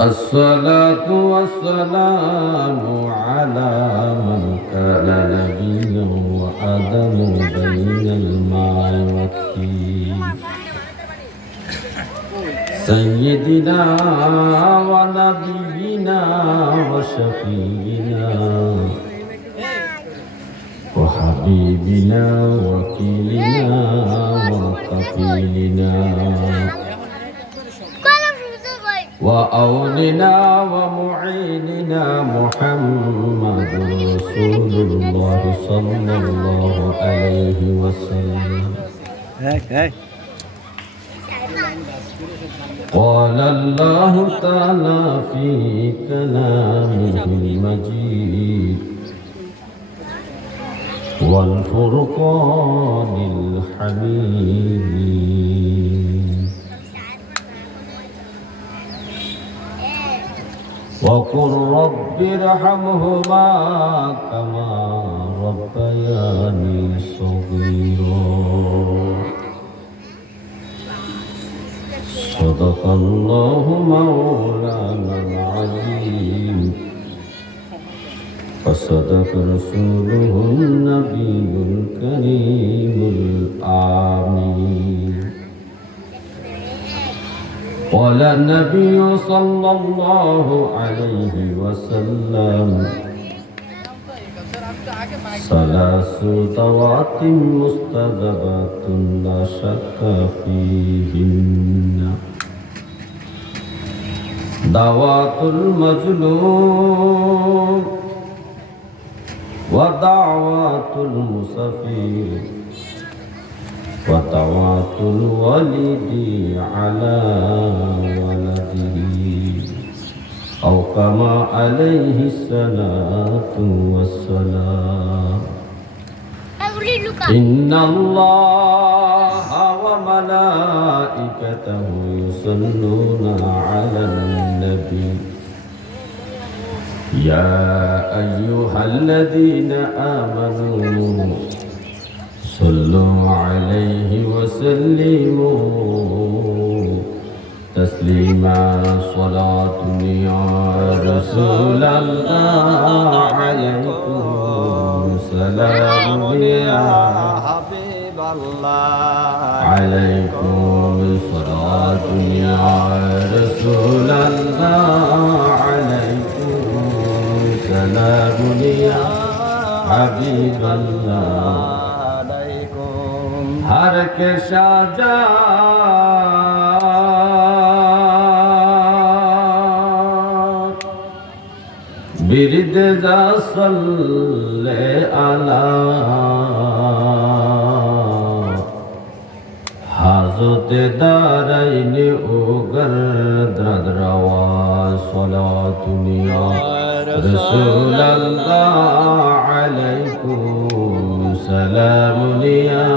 الصلاة والسلام على من كان نبيا وآدم بين الماء والطين سيدنا ونبينا وشفينا وحبيبنا وكيلنا وكفيلنا وأولنا ومعيننا محمد رسول الله صلى الله عليه وسلم. قال الله تعالى في كلامه المجيد والفرقان الحميد. وقل رب ارحمهما كما ربياني صغيرا. صدق الله مولانا العظيم. وصدق رسوله النبي الكريم الآمين. قال النبي صلى الله عليه وسلم ثلاث دعوات مستجابات لا شك فيهن. دعوات المظلوم ودعوات المسافر. ودعوات الوالد على ولده. أو كما عليه الصلاة والسلام. إن الله وملائكته يصلون على النبي. يا أيها الذين آمنوا صلوا عليه وسلموا. تسليما صلاة يا رسول الله عليكم. سلام يا حبيب الله. عليكم صلاة يا رسول الله عليكم. سلام يا حبيب الله. ہر کے ساجا برد جا صلی اللہ حضرت دارین اگر درد روا صلاة نیا رسول اللہ علیکم سلام نیا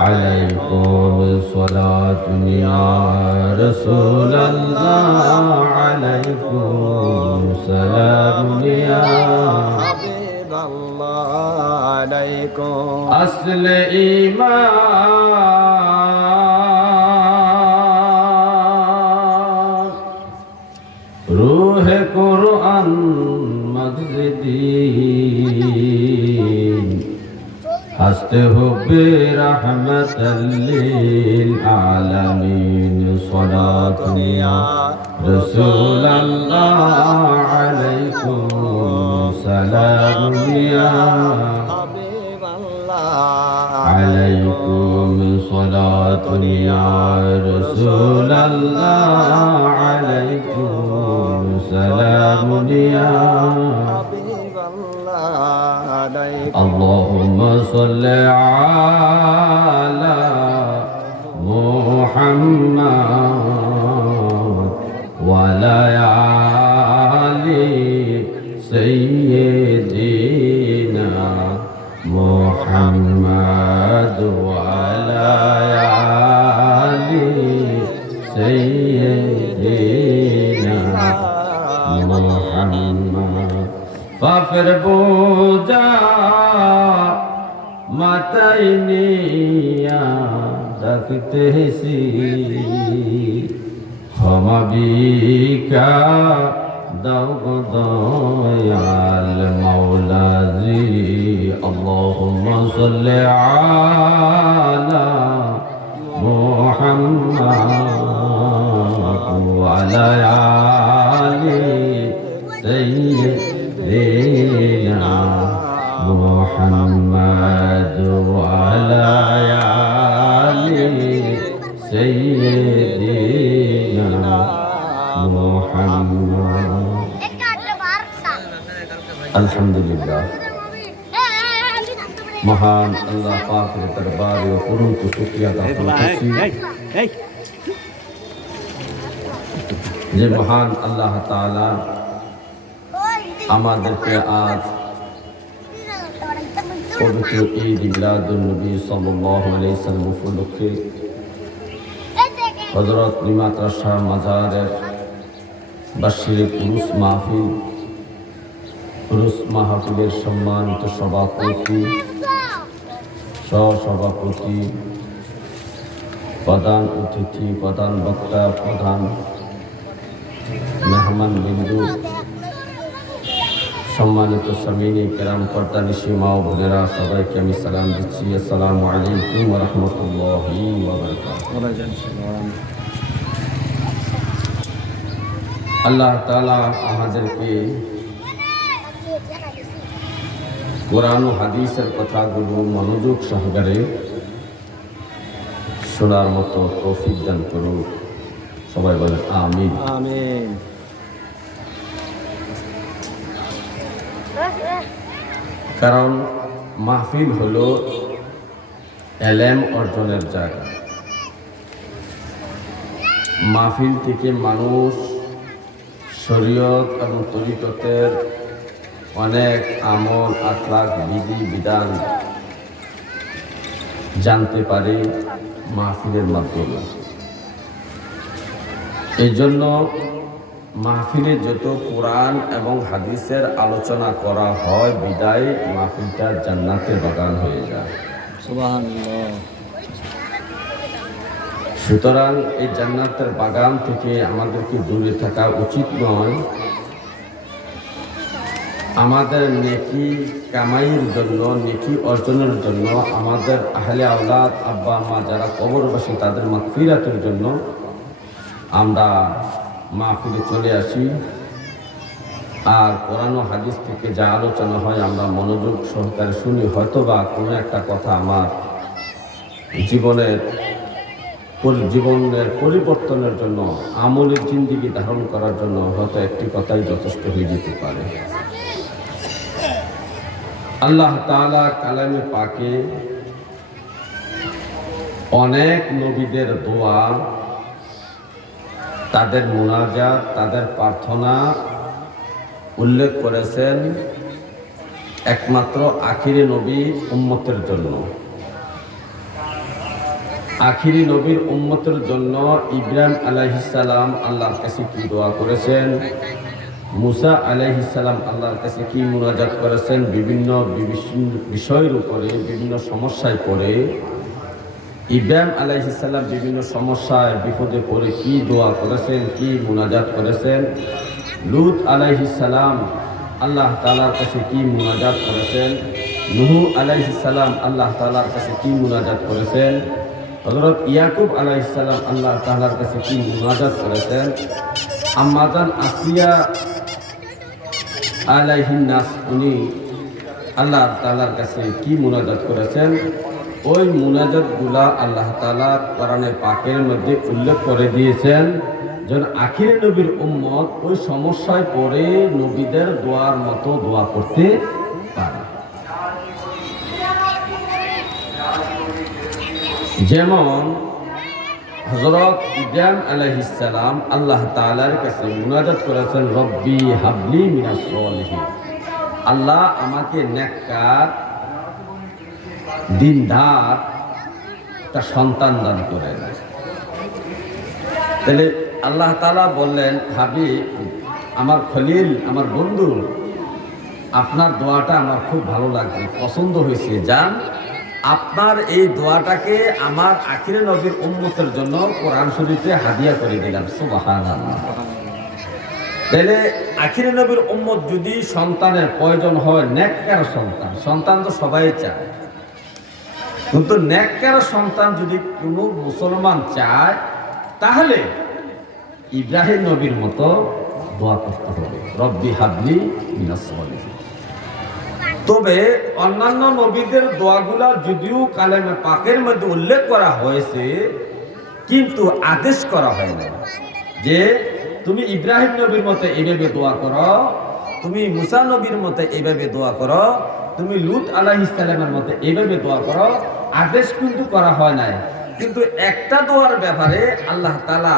عليكم الصلاة يا رسول الله. عليكم السلام يا حبيب الله. عليكم أصل إيمان روح قرآن مجزدين হাসতে হবে রহমতাল্লিল আলামিন সলাতুনিয়া রসুল আল্লাহ আলাইকুম সালামিয়া হাবিব আল্লাহ عليكم صلاة يا رسول الله عليكم سلام يا হাবিব আল্লাহ عليك. اللهم صل على محمد وعلى آل سيدنا محمد وعلى آل سيدنا محمد. পাপের বোঝা মাথায় নিয়া ডাকতেছি। ক্ষমা বিকা দাও দয়াল মাওলাজি, আল্লাহুম্মা সাল্লি আলা মুহাম্মাদ ওয়া আলা আলি সাইয়্যিদিনা محمد وعلى آله سيدنا محمد الحمد لله মহান আল্লাহ পাকের দরবারে অপরন্ত শুকরিয়া জ্ঞাপন করছি যে মহান আল্লাহ তাআলা আমাদেরকে আজ পবিত্র ঈদ মিলাদুল নবী সাল্লাল্লাহু আলাইহি সাল্লাম উপলক্ষে হযরত নিমাত শাহ মাজারের বার্ষিক পুরুষ মাহফিল পুরুষ মাহফিলের সম্মানিত সভাপতি, সহসভাপতি, প্রধান অতিথি, প্রধান বক্তা, প্রধান মেহমান বিন্দু সম্মানিত সামিনী কেরাম কর্তানি সীমা ও বোনেরা, সবাইকে আমি সালাম দিচ্ছি। আসসালামু আলাইকুম রহমতুল্লাহ আল্লাহ তালা আমাদেরকে কোরআন ও হাদিসের কথাগুলো মনোযোগ সহকারে শোনার মতো তৌফিক দান করুন। সবাই বলেন, আমিন। আমিন। কারণ মাহফিল হল এলেম অর্জনের জায়গা। মাহফিল থেকে মানুষ শরীয়ত এবং তরিকতের অনেক আমল আখলাক বিধি, বিধান জানতে পারে মাহফিলের মাধ্যমে। এই জন্য মাহফিলে যত কোরআন এবং হাদিসের আলোচনা করা হয় বিদায় মাহফিলটা জান্নাতের বাগান হয়ে যায়। সুতরাং এই জান্নাতের বাগান থেকে আমাদেরকে দূরে থাকা উচিত নয়। আমাদের নেকি কামাইয়ের জন্য নেকি অর্জনের জন্য আমাদের আহলে আওলাদ আব্বা মা যারা কবর কবরবাসী তাদের মাগফিরাতের জন্য আমরা মাহফিলে চলে আসি। আর কোরআন হাদিস থেকে যা আলোচনা হয় আমরা মনোযোগ সহকারে শুনি। হয়তোবা কোনো একটা কথা আমার জীবনের জীবনের পরিবর্তনের জন্য আমলের জিন্দিগি ধারণ করার জন্য হয়তো একটি কথাই যথেষ্ট হয়ে যেতে পারে। আল্লাহ তাআলা কালামে পাকে অনেক নবীদের দোয়া তাদের মোনাজাত, তাদের প্রার্থনা উল্লেখ করেছেন একমাত্র আখিরি নবী উম্মতের জন্য। আখিরি নবীর উম্মতের জন্য ইব্রাহিম আলাইহিসালাম আল্লাহর কাছে কি দোয়া করেছেন? মুসা আলাইহিসালাম আল্লাহর কাছে কি মুনাজাত করেছেন? বিভিন্ন বিষয়ের উপরে, বিভিন্ন সমস্যায় পড়ে ইব্রাহিম আলাইহিসাল্লাম বিভিন্ন সমস্যায়, বিপদে পড়ে কি দোয়া করেছেন, কি মোনাজাত করেছেন? লুত আলাইহিসাল্লাম আল্লাহ তালার কাছে কি মোনাজাত করেছেন? নুহু আলাইহিসাল্লাম আল্লাহ তালার কাছে কি মোনাজাত করেছেন? হজরত ইয়াকুব আলাইহিসাল্লাম আল্লাহ তালার কাছে কি মুনাজাত করেছেন? আম্মাজান আসিয়া আলাইহিন নাস, উনি আল্লাহ তালার কাছে কি মোনাজাত করেছেন? ওই মুনাজাতগুলা আল্লাহ তালা কোরআনে পাকের মধ্যে উল্লেখ করে দিয়েছেন, যেন আখির নবীর উম্মত ওই সমস্যায় পড়ে নবীদের দোয়ার মতো দোয়া করতে পারে। যেমন হজরত ইব্রাহিম আলাইহিসসালাম আল্লাহ তাআলার কাছে মুনাজাত করেছেন, রব্বি হাবলি মিনাস আল্লাহ আমাকে নেককার দিনদার একটা সন্তান দান করেন। তাহলে আল্লাহ তালা বললেন, হাবিব, আমার খলিল, আমার বন্ধু, আপনার দোয়াটা আমার খুব ভালো লাগছে, পছন্দ হয়েছে। যান, আপনার এই দোয়াটাকে আমার আখিরে নবীর উন্মতের জন্য কোরআন শরীফে হাদিয়া করে দিলাম। তাহলে আখিরে নবীর উম্মত যদি সন্তানের প্রয়োজন হয়, নেককার সন্তান সন্তান তো সবাই চায়। কিন্তু নেককার সন্তান যদি কোনো মুসলমান চায়, তাহলে ইব্রাহিম নবীর মতো দোয়া করতে হবে। রব্বি হাবলি তবে অন্যান্য নবীদের দোয়াগুলা যদিও কালেমে পাকের মধ্যে উল্লেখ করা হয়েছে, কিন্তু আদেশ করা হয় না যে তুমি ইব্রাহিম নবীর মতো এইভাবে দোয়া করো, তুমি মুসা নবীর মতো এইভাবে দোয়া করো, তুমি লুত আলাহ ইসলামের মতো এইভাবে দোয়া করো আদেশ কিন্তু করা হয় নাই। কিন্তু একটা দোয়ার ব্যাপারে আল্লাহ তালা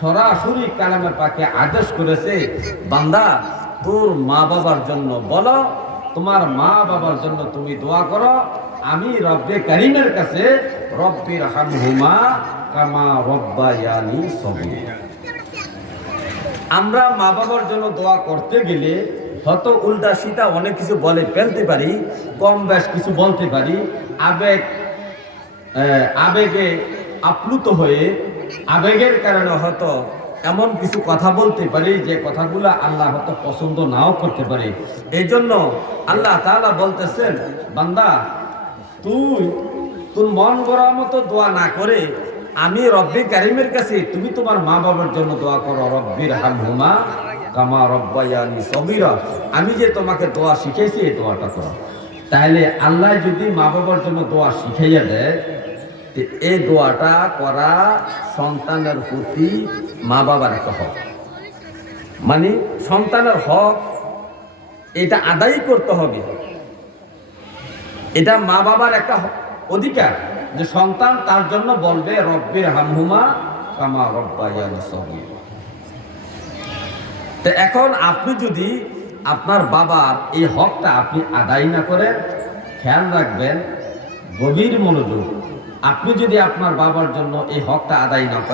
সরাসরি কালামে পাকে আদেশ করেছে, বান্দা, তোর মা বাবার জন্য বলো, তোমার মা বাবার জন্য তুমি দোয়া করো, আমি রব্বে করিমের কাছে রব্বির হামহুমা কামা রব্বায়ানি সগীরা। আমরা মা বাবার জন্য দোয়া করতে গেলে হয়তো উল্টা সীতা অনেক কিছু বলে ফেলতে পারি, কম বেশ কিছু বলতে পারি। আবেগ আবেগে আপ্লুত হয়ে, আবেগের কারণে হয়তো এমন কিছু কথা বলতে পারি যে কথাগুলো আল্লাহ হয়তো পছন্দ নাও করতে পারে। এই জন্য আল্লাহ তাআলা বলতেছেন, বান্দা, তুই তোর মন গড়ার মতো দোয়া না করে আমি রব্বি কারিমের কাছে, তুমি তোমার মা বাবার জন্য দোয়া করো রব্বির হামহুমা কামা রব্বায়ানি সগীরা। আমি যে তোমাকে দোয়া শিখেছি এই দোয়াটা করো। তাহলে আল্লাহ যদি মা বাবার জন্য দোয়া শিখাইয়া দেয় এই দোয়াটা করা সন্তানের প্রতি মা বাবার একটা হক। মানে সন্তানের হক, এটা আদায় করতে হবে। এটা মা বাবার একটা অধিকার যে সন্তান তার জন্য বলবে রব্বির হামহুমা কামা রব্বায়ানি সগীরা। তো এখন আপনি যদি আপনার বাবার এই হকটা আপনি আদায় না করেন, খেয়াল রাখবেন, গভীর মনোযোগ। আপনি যদি আপনার বাবার জন্য এই হকটা আদায় না